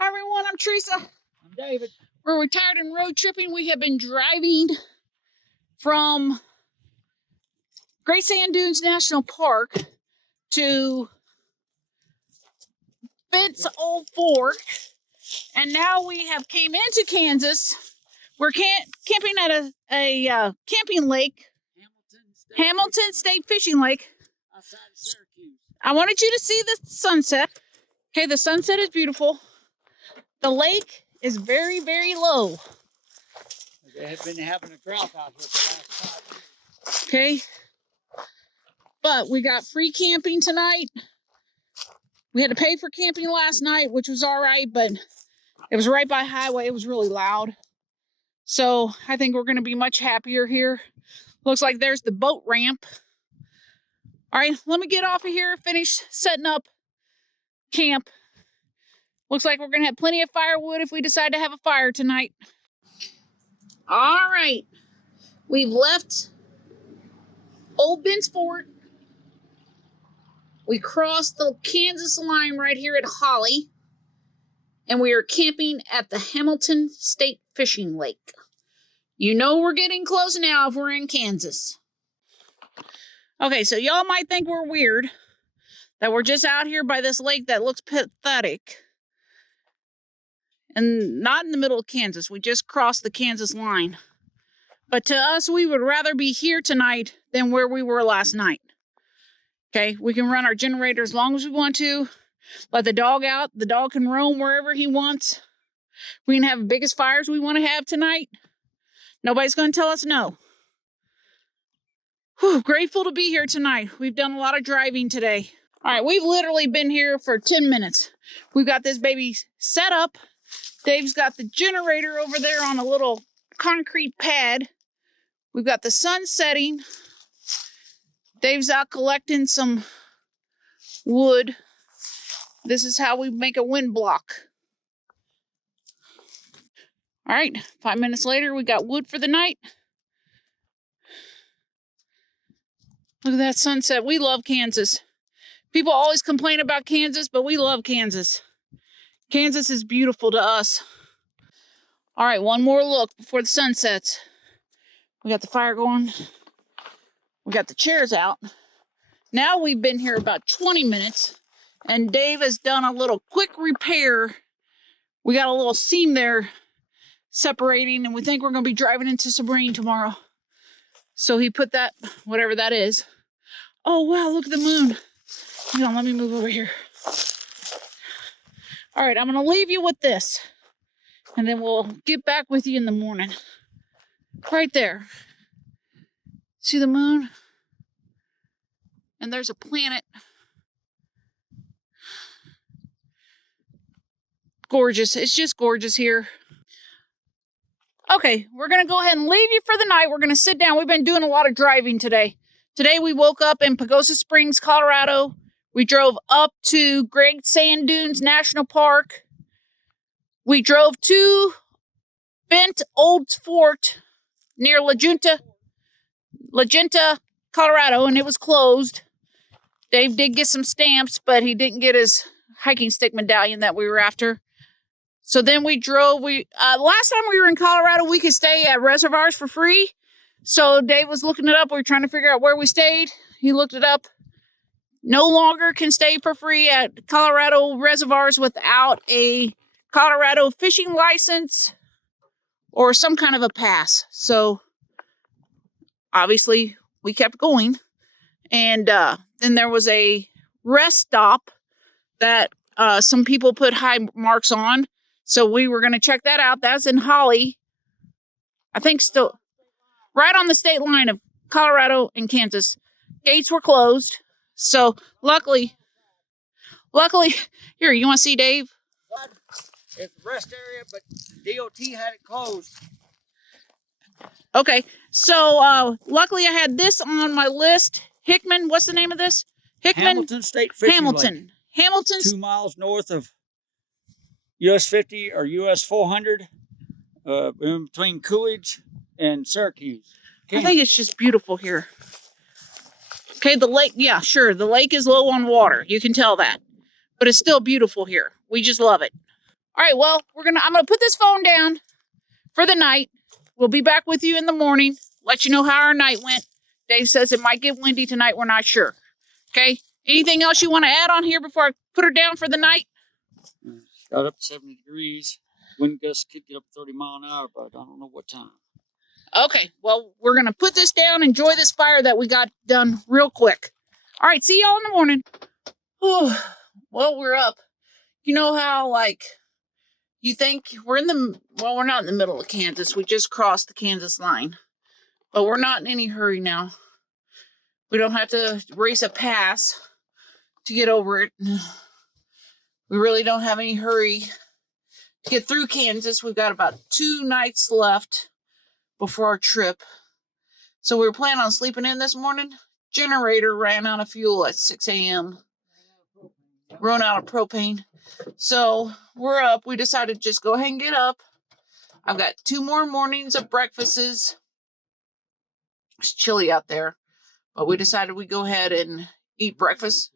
Hi everyone, I'm Teresa. I'm David. We're retired and road tripping. We have been driving from Great Sand Dunes National Park to Bent's Old Fort, and now we have came into Kansas. We're camping at a camping lake, Hamilton State Fishing Lake, outside of Syracuse. I wanted you to see the sunset. Okay, the sunset is beautiful. The lake is very, very low. They have been having a drought out here for the last 5 years. Okay, but we got free camping tonight. We had to pay for camping last night, which was all right, but it was right by highway. It was really loud. So I think we're going to be much happier here. Looks like there's the boat ramp. All right, let me get off of here, finish setting up camp. Looks like we're going to have plenty of firewood if we decide to have a fire tonight. All right, we've left Old Bent's Fort. We crossed the Kansas line right here at Holly, and we are camping at the Hamilton State Fishing Lake. You know we're getting close now if we're in Kansas. Okay, so y'all might think we're weird that we're just out here by this lake that looks pathetic and not in the middle of Kansas. We just crossed the Kansas line. But to us, we would rather be here tonight than where we were last night. Okay, we can run our generator as long as we want to. Let the dog out. The dog can roam wherever he wants. We can have the biggest fires we want to have tonight. Nobody's going to tell us no. Whew, grateful to be here tonight. We've done a lot of driving today. All right, we've literally been here for 10 minutes. We've got this baby set up. Dave's got the generator over there on a little concrete pad. We've got the sun setting. Dave's out collecting some wood. This is how we make a wind block. All right, 5 minutes later, we got wood for the night. Look at that sunset. We love Kansas. People always complain about Kansas, but we love Kansas. Kansas is beautiful to us. All right, one more look before the sun sets. We got the fire going. We got the chairs out. Now we've been here about 20 minutes, and Dave has done a little quick repair. We got a little seam there separating, and we think we're going to be driving into some rain tomorrow. So he put that, whatever that is. Oh, wow, look at the moon. Hang on, let me move over here. All right, I'm going to leave you with this, and then we'll get back with you in the morning. Right there. See the moon? And there's a planet. Gorgeous. It's just gorgeous here. Okay, we're going to go ahead and leave you for the night. We're going to sit down. We've been doing a lot of driving today. Today we woke up in Pagosa Springs, Colorado. We drove up to Great Sand Dunes National Park. We drove to Bent Old Fort near La Junta, Colorado, and it was closed. Dave did get some stamps, but he didn't get his hiking stick medallion that we were after. So then we drove. Last time we were in Colorado, we could stay at reservoirs for free. So Dave was looking it up. We were trying to figure out where we stayed. He looked it up. No longer can stay for free at Colorado reservoirs without a Colorado fishing license or some kind of a pass. So obviously we kept going. And then there was a rest stop that some people put high marks on. So we were going to check that out. That's in Holly. I think still right on the state line of Colorado and Kansas. Gates were closed. So luckily, here, you want to see Dave? It's the rest area, but DOT had it closed. Okay, so luckily I had this on my list. Hickman, what's the name of this? Hickman? Hamilton State Fishing Lake. Hamilton's 2 miles north of US 50 or US 400, in between Coolidge and Syracuse. I think it's just beautiful here. Okay, the lake, yeah, sure. The lake is low on water. You can tell that. But it's still beautiful here. We just love it. All right, well, I'm gonna put this phone down for the night. We'll be back with you in the morning. Let you know how our night went. Dave says it might get windy tonight. We're not sure. Okay. Anything else you want to add on here before I put her down for the night? Got up to 70 degrees. Wind gusts could get up 30 mile an hour, but I don't know what time. Okay. Well, we're gonna put this down. Enjoy this fire that we got done real quick. All right. See y'all in the morning. Well, we're up. You know how you think we're not in the middle of Kansas. We just crossed the Kansas line, but we're not in any hurry now. We don't have to race a pass to get over it. We really don't have any hurry to get through Kansas. We've got about 2 nights left before our trip. So we were planning on sleeping in this morning. Generator ran out of fuel at 6 a.m. Run out of propane. So we're up. We decided to just go ahead and get up. I've got 2 more mornings of breakfasts. It's chilly out there, but we decided we'd go ahead and eat breakfast.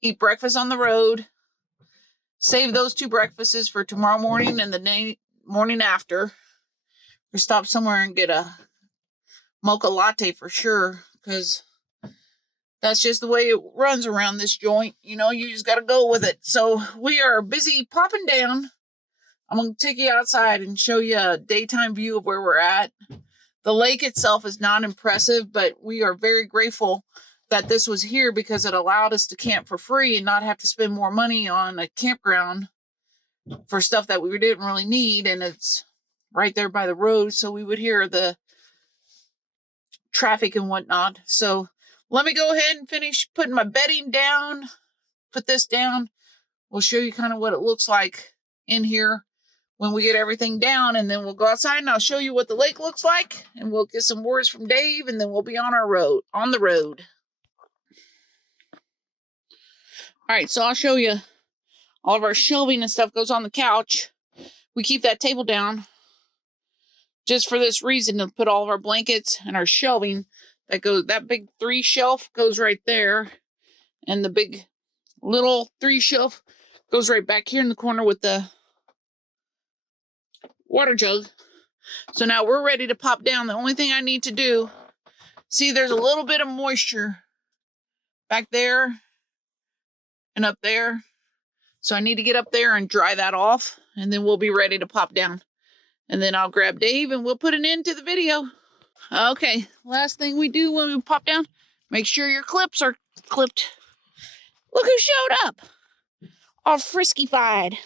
Eat breakfast on the road. Save those 2 breakfasts for tomorrow morning and the morning after. We stop somewhere and get a mocha latte for sure, because that's just the way it runs around this joint. You know, you just got to go with it. So we are busy popping down. I'm going to take you outside and show you a daytime view of where we're at. The lake itself is not impressive, but we are very grateful that this was here because it allowed us to camp for free and not have to spend more money on a campground for stuff that we didn't really need. And it's right there by the road, so we would hear the traffic and whatnot. So let me go ahead and finish putting my bedding down, put this down. We'll show you kind of what it looks like in here when we get everything down, and then we'll go outside and I'll show you what the lake looks like, and we'll get some words from Dave, and then we'll be on the road. All right, so I'll show you all of our shelving and stuff goes on the couch. We keep that table down just for this reason, to put all of our blankets and our shelving. That big 3 shelf goes right there, and the big little 3 shelf goes right back here in the corner with the water jug. So now we're ready to pop down. The only thing I need to do, see, there's a little bit of moisture back there and up there. So I need to get up there and dry that off, and then we'll be ready to pop down. And then I'll grab Dave and we'll put an end to the video. Okay, last thing we do when we pop down, make sure your clips are clipped. Look who showed up. All frisky-fied.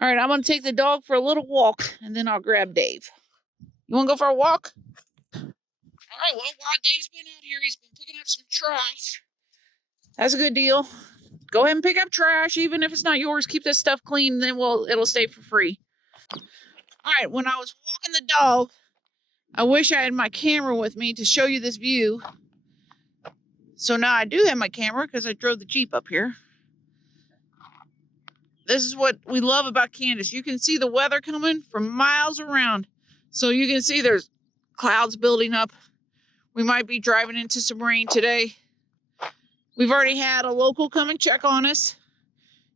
All right, I'm going to take the dog for a little walk, and then I'll grab Dave. You want to go for a walk? All right, well, while Dave's been out here, he's been picking up some trash. That's a good deal. Go ahead and pick up trash, even if it's not yours. Keep this stuff clean, then it'll stay for free. All right, when I was walking the dog, I wish I had my camera with me to show you this view. So now I do have my camera because I drove the Jeep up here. This is what we love about Kansas. You can see the weather coming from miles around. So you can see there's clouds building up. We might be driving into some rain today. We've already had a local come and check on us.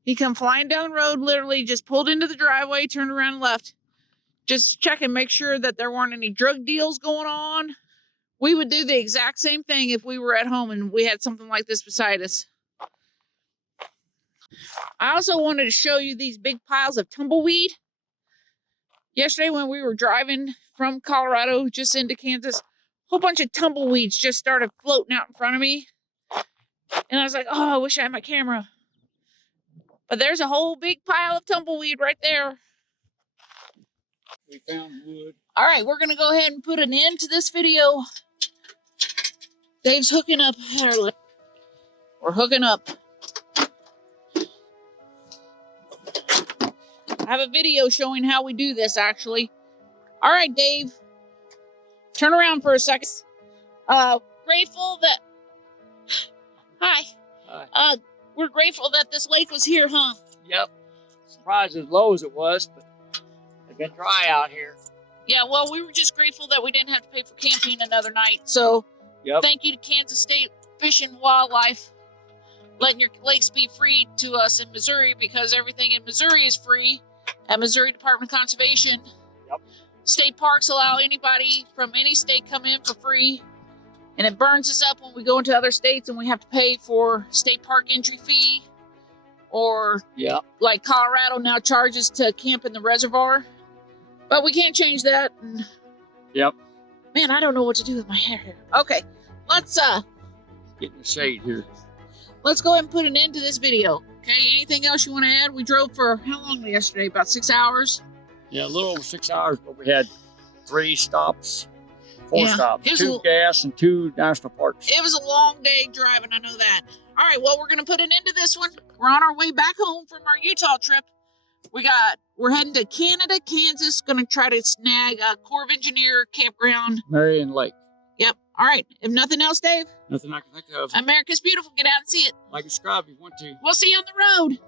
He come flying down the road, literally just pulled into the driveway, turned around and left. Just check and make sure that there weren't any drug deals going on. We would do the exact same thing if we were at home and we had something like this beside us. I also wanted to show you these big piles of tumbleweed. Yesterday when we were driving from Colorado just into Kansas, a whole bunch of tumbleweeds just started floating out in front of me. And I was like, oh, I wish I had my camera. But there's a whole big pile of tumbleweed right there. We found wood. All right, we're going to go ahead and put an end to this video. Dave's hooking up. We're hooking up. I have a video showing how we do this, actually. All right, Dave. Turn around for a second. Grateful that... Hi. Hi. We're grateful that this lake was here, huh? Yep. Surprised as low as it was, but it's been dry out here. Yeah, well, we were just grateful that we didn't have to pay for camping another night. So, Yep. Thank you to Kansas State Fish and Wildlife letting your lakes be free to us in Missouri, because everything in Missouri is free at Missouri Department of Conservation. Yep. State parks allow anybody from any state come in for free, and it burns us up when we go into other states and we have to pay for state park entry fee, or Yeah. like Colorado now charges to camp in the reservoir. But we can't change that. And Yep. man, I don't know what to do with my hair here. Okay, let's Get in the shade here. let's go ahead and put an end to this video. Okay, anything else you want to add? We drove for how long yesterday? About 6 hours? Yeah, a little over 6 hours, but we had 3 stops, 4 Yeah, stops, it was 2 gas and 2 national parks. It was a long day driving, I know that. All right, well, we're going to put an end to this one. We're on our way back home from our Utah trip. We're heading to Canada, Kansas, going to try to snag a Corps of Engineer campground. Marion Lake. Yep. All right, if nothing else, Dave, Nothing I can think of. America's beautiful. Get out and see it. Like subscribe if you want to. We'll see you on the road.